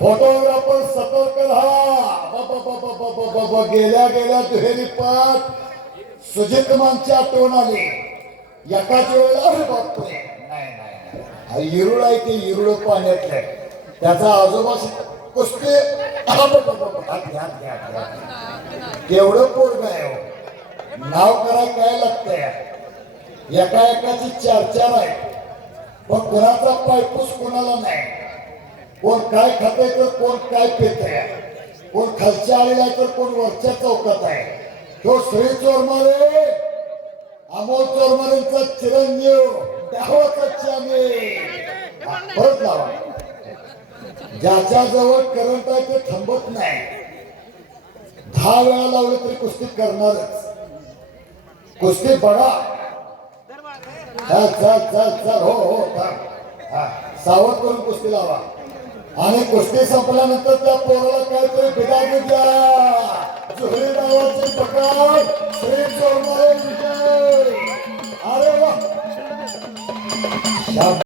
Photographer सतर्क राहा. गेल्या गेल्या दुहेरी पाठ सुजित मानची आठवण आली एकाच वेळेला. अरे बापरे, नाही नाही नाही, हिरुळ आहे ते हिरुळ पाण्यातलं. त्याचा आजोबा कुस्ती केवढं पोरग आहे हो. नाव करा काय लागतंय. एका एकाची चार चार आहे, पण कोणाचा पायपूस कोणाला नाही. कोण काय खाते तर कोण काय पितय, कोण खालच्या आलेला आहे तर कोण वरच्या चौकात आहे. तो श्री चोरमारे अमोल चोरमारेंचा चिरंजीव द्यावाचा चामे. परत लावा. ज्याच्या जवळ करंट आहे ते थांबत नाही. 10 वेळा लावले तरी कुस्ती करणारच. कुस्ती बघा. चल चल चल चल, हो हो, सावध करून कुस्ती लावा. आणि कुस्ती संपल्यानंतर त्या पोराला काहीतरी बिदागी द्या. जुहरी नावाचे प्रकार श्री चोरमारे विजय. अरे वा.